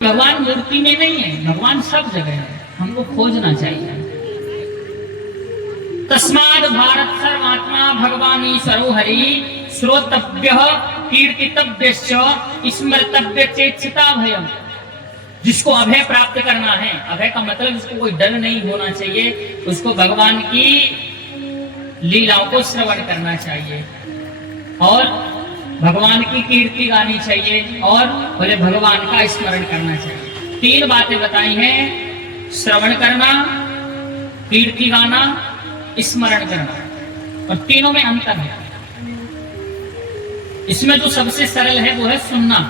भगवान मूर्ति में नहीं है, भगवान सब जगह है, हमको खोजना चाहिए। तस्माद भारत सर्वात्मा भगवान ईश्वरो हरि श्रोतव्य कीर्तितव्य स्मर्तव्य चेतसिता भयम। जिसको अभय प्राप्त करना है, अभय का मतलब उसको कोई डर नहीं होना चाहिए, उसको भगवान की लीलाओं को श्रवण करना चाहिए और भगवान की कीर्ति गानी चाहिए और बोले भगवान का स्मरण करना चाहिए। तीन बातें बताई हैं, श्रवण करना, कीर्ति गाना, स्मरण करना, और तीनों में अंतर है। इसमें जो सबसे सरल है वो है सुनना,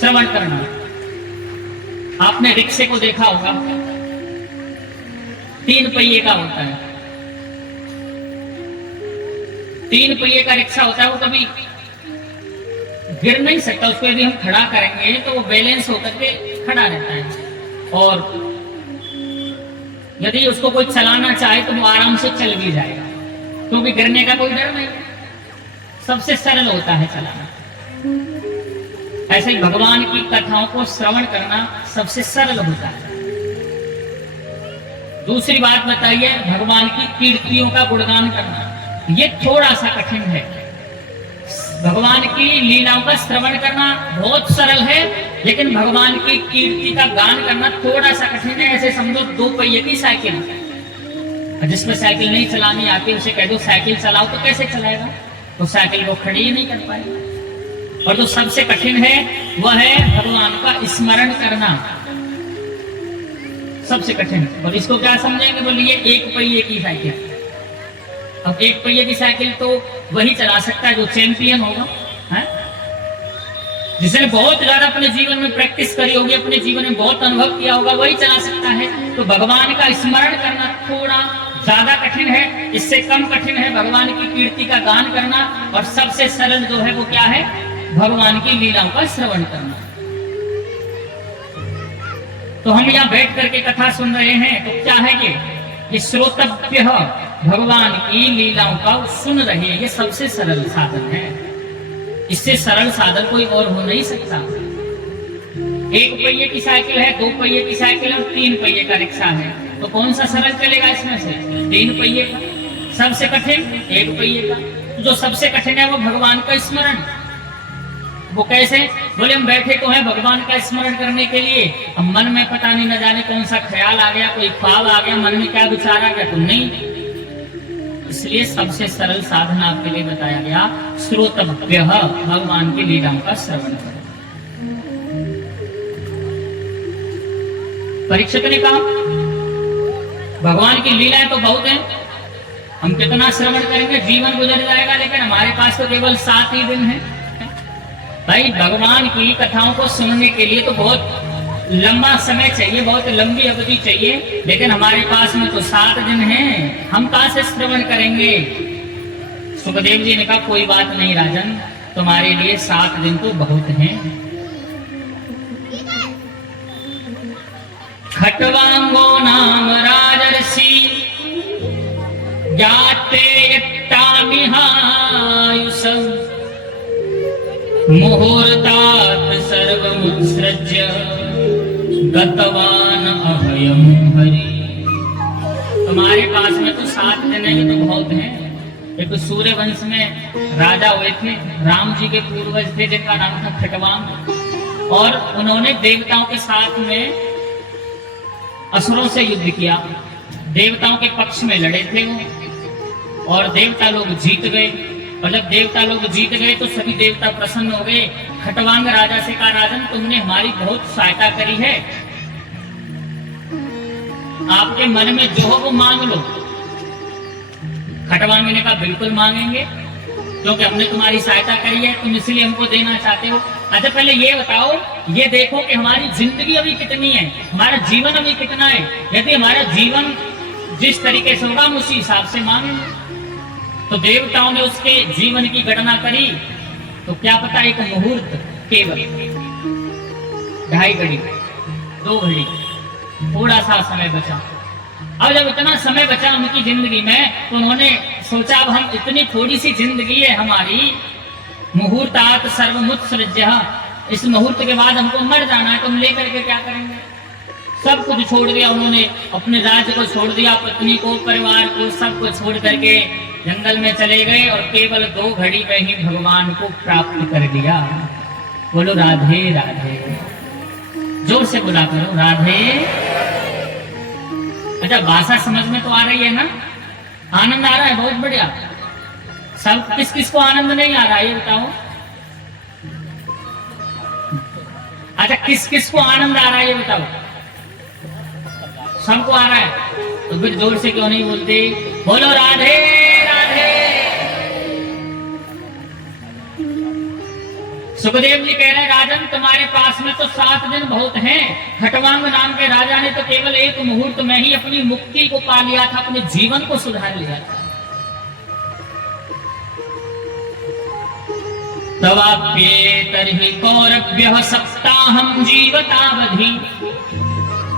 श्रवण करना। आपने रिक्शे को देखा होगा, 3 पहिए का होता है, 3 पहिए का रिक्शा होता है, वो कभी गिर नहीं सकता, उसको यदि हम खड़ा करेंगे तो वो बैलेंस होकर के खड़ा रहता है, और यदि उसको कोई चलाना चाहे तो वो आराम से चल भी जाएगा, क्योंकि गिरने का कोई डर नहीं, सबसे सरल होता है चलाना। ऐसे ही भगवान की कथाओं को श्रवण करना सबसे सरल होता है। दूसरी बात बताइए, भगवान की कीर्तियों का गुणगान करना, ये थोड़ा सा कठिन है। भगवान की लीलाओं का श्रवण करना बहुत सरल है, लेकिन भगवान की कीर्ति का गान करना थोड़ा सा कठिन है। ऐसे समझो 2 पहिए की साइकिल, जिसमें साइकिल नहीं चलानी आती उसे कह दो साइकिल चलाओ, तो कैसे चलाएगा? तो साइकिल को खड़ी ही नहीं कर पाएगा। और जो सबसे कठिन है वह है भगवान का स्मरण करना, सबसे कठिन। और इसको क्या समझेंगे? बोलिए 1 पहिए की साइकिल। अब 1 पहिए की साइकिल तो वही चला सकता है जो चैंपियन होगा, है? जिसने बहुत ज्यादा अपने जीवन में प्रैक्टिस करी होगी, अपने जीवन में बहुत अनुभव किया होगा, वही चला सकता है। तो भगवान का स्मरण करना थोड़ा ज्यादा कठिन है, इससे कम कठिन है भगवान की कीर्ति का गान करना, और सबसे सरल जो है वो क्या है? भगवान की लीलाओं का श्रवण करना। तो हम यहाँ बैठ करके कथा सुन रहे हैं, तो क्या है ये श्रोतव्य, भगवान की लीलाओं का सुन रहे हैं, ये सबसे सरल साधन है। इससे सरल साधन कोई और हो नहीं सकता। 1 पहिए की साइकिल है, 2 पहिए की साइकिल और 3 पहिए का रिक्शा है, तो कौन सा सरल चलेगा इसमें से? 3 पहिए का। सबसे कठिन 1 पहिए का। जो सबसे कठिन है वो भगवान का स्मरण। वो कैसे? बोले हम बैठे तो हैं भगवान का स्मरण करने के लिए, अब मन में पता नहीं न जाने कौन सा ख्याल आ गया, कोई ख्वाब आ गया, मन में क्या विचार आ गया, तो नहीं। इसलिए सबसे सरल साधन आपके लिए बताया गया, श्रोतव्य, भगवान की लीलाओं का श्रवण करो। परीक्षक ने कहा भगवान की लीलाएं तो बहुत हैं, हम कितना श्रवण करेंगे, जीवन गुजर जाएगा, लेकिन हमारे पास तो केवल 7 ही दिन है। भाई भगवान की कथाओं को सुनने के लिए तो बहुत लंबा समय चाहिए, बहुत लंबी अवधि चाहिए, लेकिन हमारे पास में तो 7 दिन हैं, हम कहां से श्रवण करेंगे? सुखदेव जी ने कहा कोई बात नहीं राजन, तुम्हारे लिए 7 दिन तो बहुत हैं। खट्वांगो नाम राजर्षि ज्ञाते यत्तामिहायुषम् मुहूर्तात् सर्वमुत्सृज्य गतवान अभयम हरि। तुम्हारे पास में तो 7 दिन ही तो बहुत हैं। एक सूर्य वंश में राजा हुए थे, राम जी के पूर्वज थे जिनका नाम था खट्वांग, और उन्होंने देवताओं के साथ में असुरों से युद्ध किया, देवताओं के पक्ष में लड़े थे वो, और देवता लोग जीत गए। और जब देवता लोग जीत गए तो सभी देवता प्रसन्न हो गए। खट्वांग राजा से कहा राजन तुमने हमारी बहुत सहायता करी है, आपके मन में जो हो वो मांग लो। खट्वांग ने कहा बिल्कुल मांगेंगे, क्योंकि हमने तुम्हारी सहायता करी है, तुम इसलिए हमको देना चाहते हो। अच्छा पहले ये बताओ, ये देखो कि हमारी जिंदगी अभी कितनी है, हमारा जीवन अभी कितना है। यदि हमारा जीवन जिस तरीके से होगा हम उसी हिसाब से मांगेंगे। तो देवताओं ने उसके जीवन की गणना करी, तो क्या पता एक मुहूर्त, केवल 2.5 घड़ी 2 घड़ी, थोड़ा सा समय बचा। अब जब इतना समय बचा उनकी जिंदगी में, तो उन्होंने सोचा अब हम इतनी थोड़ी सी जिंदगी है हमारी, मुहूर्तात सर्वमुत्सृज्य, इस मुहूर्त के बाद हमको मर जाना है, तुम लेकर के क्या करेंगे? सब कुछ छोड़ दिया उन्होंने, अपने राज्य को छोड़ दिया, पत्नी को, परिवार को, सब कुछ छोड़ करके जंगल में चले गए और केवल 2 घड़ी में ही भगवान को प्राप्त कर लिया। बोलो राधे राधे, जोर से बोला करो राधे। अच्छा, भाषा समझ में तो आ रही है ना? आनंद आ रहा है? बहुत बढ़िया। सब किस किस को आनंद नहीं आ रहा है ये बताओ? अच्छा, किस किस को आनंद आ रहा है ये बताओ? सबको आ रहा है, तो फिर जोर से क्यों नहीं बोलते बोलो राधे राधे। सुखदेव जी कह रहे हैं राजन तुम्हारे पास में तो 7 दिन बहुत हैं। खटवांग नाम के राजा ने तो केवल 1 मुहूर्त में ही अपनी मुक्ति को पा लिया था, अपने जीवन को सुधार लिया था। तवाप्येतर्हि कौरव्यः सप्ताहं जीवतावधि।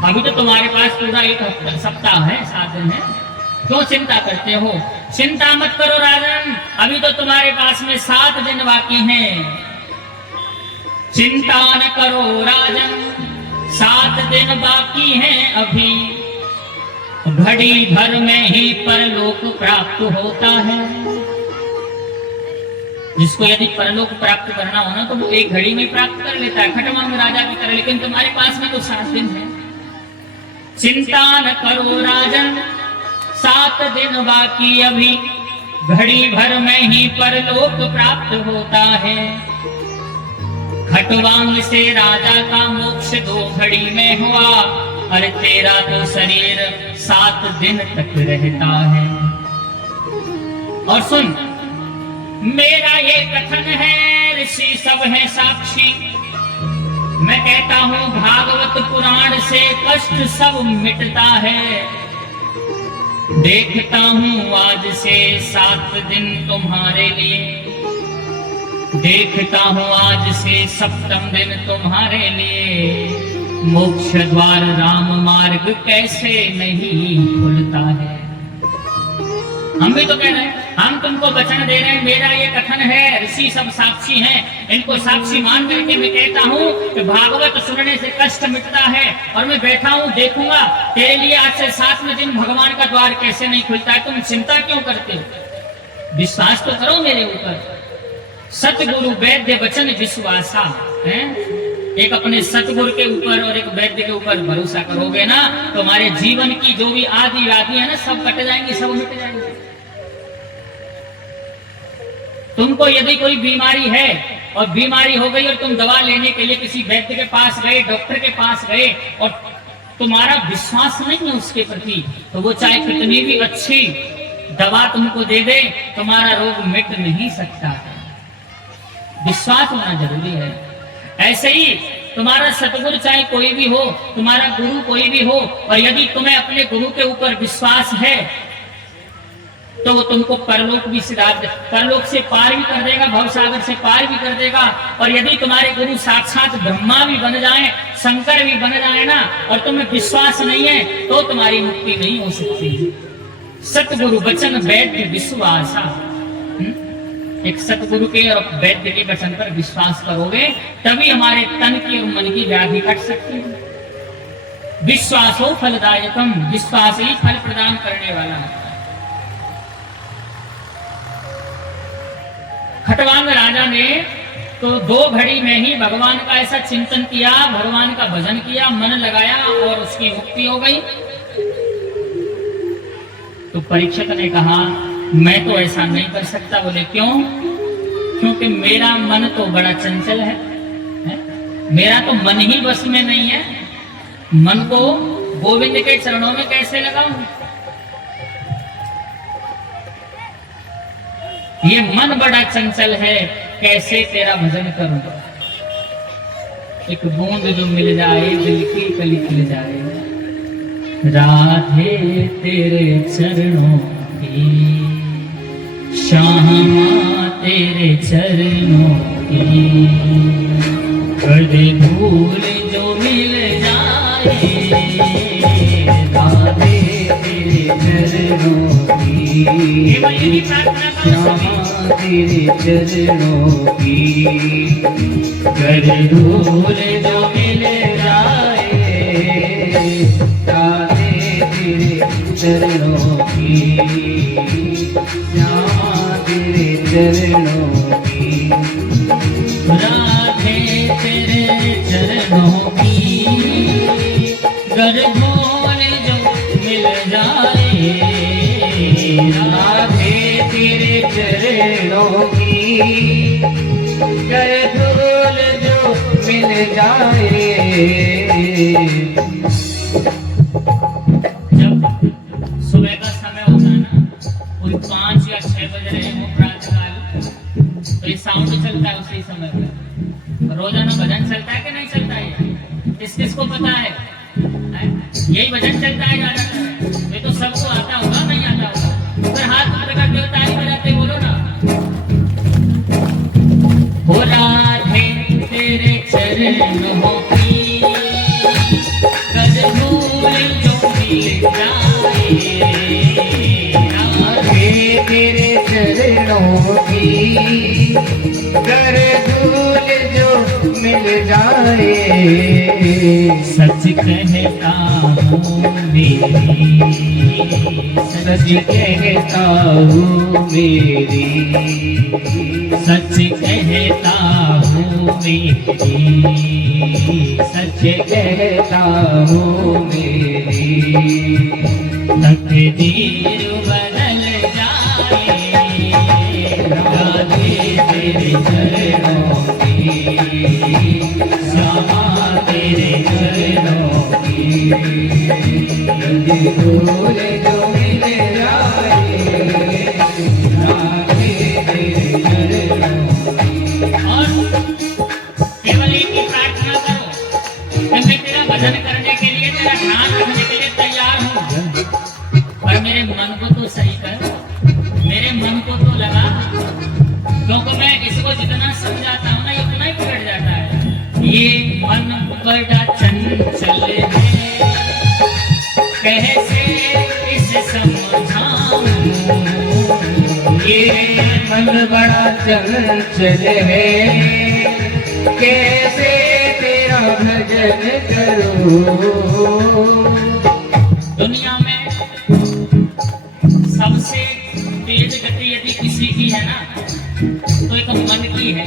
अभी तो तुम्हारे पास पूरा 1 सप्ताह है, 7 दिन है, क्यों चिंता करते हो? चिंता मत करो राजन, अभी तो तुम्हारे पास में 7 दिन बाकी हैं। चिंता न करो राजन, 7 दिन बाकी हैं अभी, घड़ी भर में ही परलोक प्राप्त होता है। जिसको यदि परलोक प्राप्त करना हो ना तो वो 1 घड़ी में प्राप्त कर लेता है, खटवांग राजा की तरह। लेकिन तुम्हारे पास में तो 7 दिन है। चिंता न करो राजन, 7 दिन बाकी अभी, घड़ी भर में ही परलोक प्राप्त होता है। खटवांग से राजा का मोक्ष 2 घड़ी में हुआ, और तेरा तो शरीर 7 दिन तक रहता है। और सुन, मेरा ये कथन है, ऋषि सब है साक्षी। मैं कहता हूँ भागवत पुराण से कष्ट सब मिटता है। देखता हूँ आज से 7 दिन तुम्हारे लिए, देखता हूँ आज से 7वें दिन तुम्हारे लिए। मोक्ष द्वार राम मार्ग कैसे नहीं खुलता है। हम भी तो कह रहे हैं, हम तुमको वचन दे रहे हैं, मेरा ये कथन है, ऋषि सब साक्षी हैं, इनको साक्षी मान करके मैं कहता हूँ कि भागवत सुनने से कष्ट मिटता है। और मैं बैठा हूँ देखूंगा तेरे लिए आज से 7वें दिन भगवान का द्वार कैसे नहीं खुलता है। तुम चिंता क्यों करते हो? विश्वास तो करो मेरे ऊपर। सतगुरु वैद्य वचन विश्वासा है। एक अपने सतगुरु के ऊपर और एक वैद्य के ऊपर भरोसा करोगे ना, तुम्हारे जीवन की जो भी आदि व्याधि है ना, सब कट जाएंगी, सब मिट जाएंगे। तुमको यदि कोई बीमारी है और बीमारी हो गई और तुम दवा लेने के लिए किसी वैद्य के पास गए, डॉक्टर के पास गए, और तुम्हारा विश्वास नहीं है उसके प्रति, तो वो चाहे कितनी भी अच्छी दवा तुमको दे दे, तुम्हारा रोग मिट नहीं सकता है। विश्वास होना जरूरी है। ऐसे ही तुम्हारा सतगुरु चाहे कोई भी हो, तुम्हारा गुरु कोई भी हो, और यदि तुम्हें अपने गुरु के ऊपर विश्वास है तो वो तुमको परलोक भी सिद्धार्थ, परलोक से पार भी कर देगा, भवसागर से पार भी कर देगा। और यदि तुम्हारे गुरु साक्षात ब्रह्मा भी बन जाए, शंकर भी बन जाए ना, और तुम्हें विश्वास नहीं है तो तुम्हारी मुक्ति नहीं हो सकती। सतगुरु वचन वैद्य विश्वासा। एक सतगुरु के और वैद्य के वचन पर विश्वास करोगे तभी हमारे तन की और मन की व्याधि कट सकती है। विश्वासो फलदायकम, विश्वास ही फल प्रदान करने वाला है। खटवांग राजा ने तो 2 घड़ी में ही भगवान का ऐसा चिंतन किया, भगवान का भजन किया, मन लगाया और उसकी मुक्ति हो गई। तो परीक्षित ने कहा मैं तो ऐसा नहीं कर सकता। बोले क्यों? क्योंकि मेरा मन तो बड़ा चंचल है, मेरा तो मन ही बस में नहीं है। मन को गोविंद के चरणों में कैसे लगाऊं? ये मन बड़ा चंचल है, कैसे तेरा भजन करूं? एक बूंद जो मिल जाए दिल की कली खिल जाए, राधे तेरे चरणों की, श्यामा तेरे चरणों की, कभी भूल जो मिल जाए, राधे तेरे चरणों की, केवल यही प्रार्थना करो सभी। तेरे चरणों की कर धूल जो मिल जाए, राधे तेरे चरणों की, श्यामा तेरे चरणों की, राधे तेरे चरणों की कर धूल जो मिल जाए, राधे तेरे चरणों की कर धूल जो मिल जाए। जब सुबह का समय होता है ना, कोई 5 या 6 बज रहे हो प्रातःकाल, तो ये साउंड चलता है उसी समय पर। रोजाना भजन चलता है कि नहीं चलता है? किस किस को पता है? यही भजन चलता है ज्यादातर। ये तो सबको आता होगा, नहीं आता होगा? फिर हाथ ऊपर करके ताली बजाते बोलो ना, हो राधे तेरे चरणों की कर धूल जो मिल जाए, राधे तेरे चरणों की कर धूल जो मिल जाए। सच कहता हूँ मेरी, सच कहता हूँ मेरी, सच कहता हूँ मेरी, सच कहता हूँ मेरी, तकदीर बदल जाए, राधे तेरे चरणों की, श्यामा तेरे चरणों की, धूल जो मिल जाए, राधे तेरे चरणों की। और केवल एक ही प्रार्थना करो कि मैं तेरा भजन करने के लिए, तेरा ध्यान रखने के लिए तैयार हूँ, पर मेरे मन को तो सही कर, मेरे मन को तो लगा, क्योंकि मैं इसको जितना समझाता हूँ ना, उतना ही बिगड़ जाता है। ये मन बड़ा चंचल है, कैसे इसे समझाऊं, ये मन बड़ा चंचल है, कैसे तेरा भजन करूं। दुनिया में सबसे तेज गति यदि किसी की है ना, तो एक मन की है?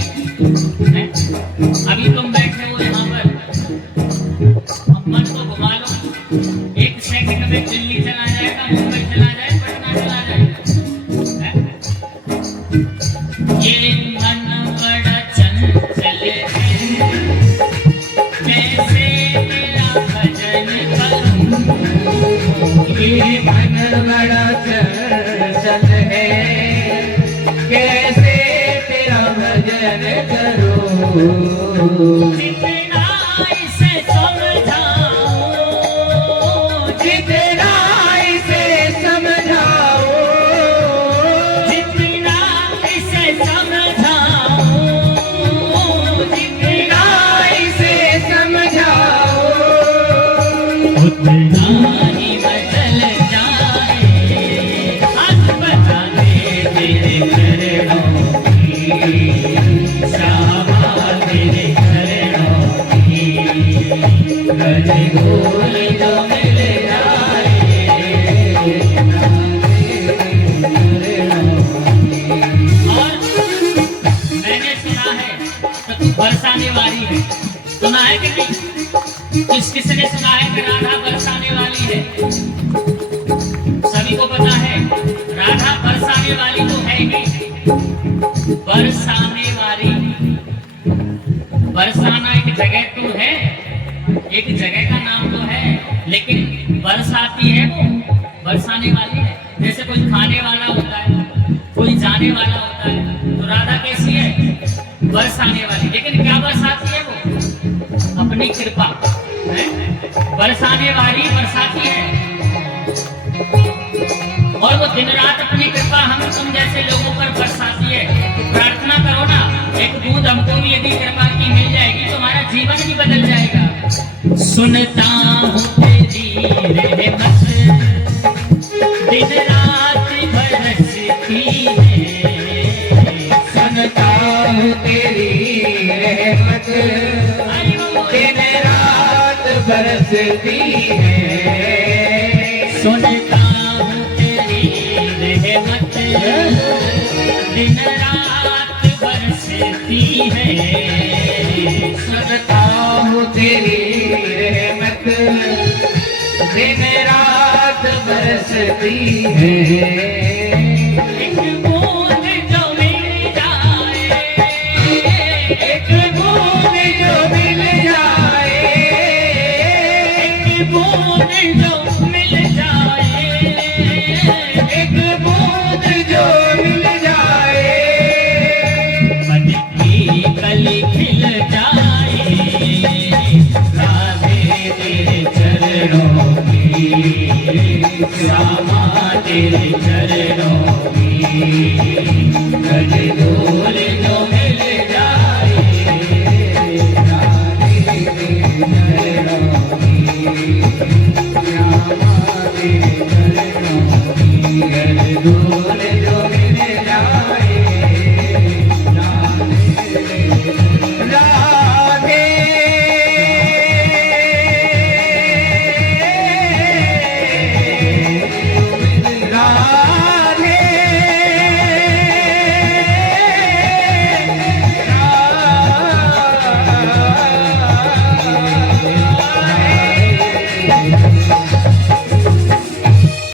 अभी तुम बैठे हो यहाँ पर, मन को घुमा लो, 1 सेकंड में दिल्ली चला जाएगा, मुंबई चला जाए, पटना चला जाए। ये मन बड़ा चंचल है, कैसे तेरा भजन करूं, ये मन बड़ा चंचल है, कैसे तेरा भजन करूं। जितना इसे समझाऊं, जितना इसे समझाओ, जितना इसे समझाऊं, जितना इसे समझाओ, उतना ही बदल जाए। आज बता दे तेरे चरणों की, श्यामा तेरे चरणों की, कर धूल जो मिल जाए, और मैंने सुना है कि तू बरसाने वाली है। सुना है कि नहीं? किसने सुना है कि राधा बरसाने वाली है? सभी को पता है राधा बरसाने वाली तो है ही। बरसाने वाली, बरसाना एक जगह तो है, एक जगह का नाम तो है, लेकिन बरसाती है वो, बरसाने वाली है। जैसे कोई खाने वाला होता है, कोई जाने वाला होता है, तो राधा कैसी है? बरसाने वाली। लेकिन क्या बरसाती है वो? अपनी कृपा है? बरसाने वाली बरसाती है, और वो दिन रात अपनी कृपा हम तुम जैसे लोगों पर बरसाती है। तो प्रार्थना करो ना, एक बूंद हमको भी यदि कृपा की मिल जाएगी तो हमारा जीवन भी बदल जाएगा। सुनता हूँ तेरी रहमत, दिन रात भर बरसती है। सुनता हूँ तेरी रहमत दिन रात बरसती है। सुनता हूँ तेरी रहमत दिन रात बरसती है। एक बूंद जो मिल जाए, एक बूंद जो मिल जाए, एक बूंद जो मिल जाए, एक बूंद जो मिल जाए, मन की कली खिल जाए। राधे तेरे चरणों की, श्यामा तेरे चरणों की, कभी दूर जो मिल जाए। राधे तेरे चरणों की,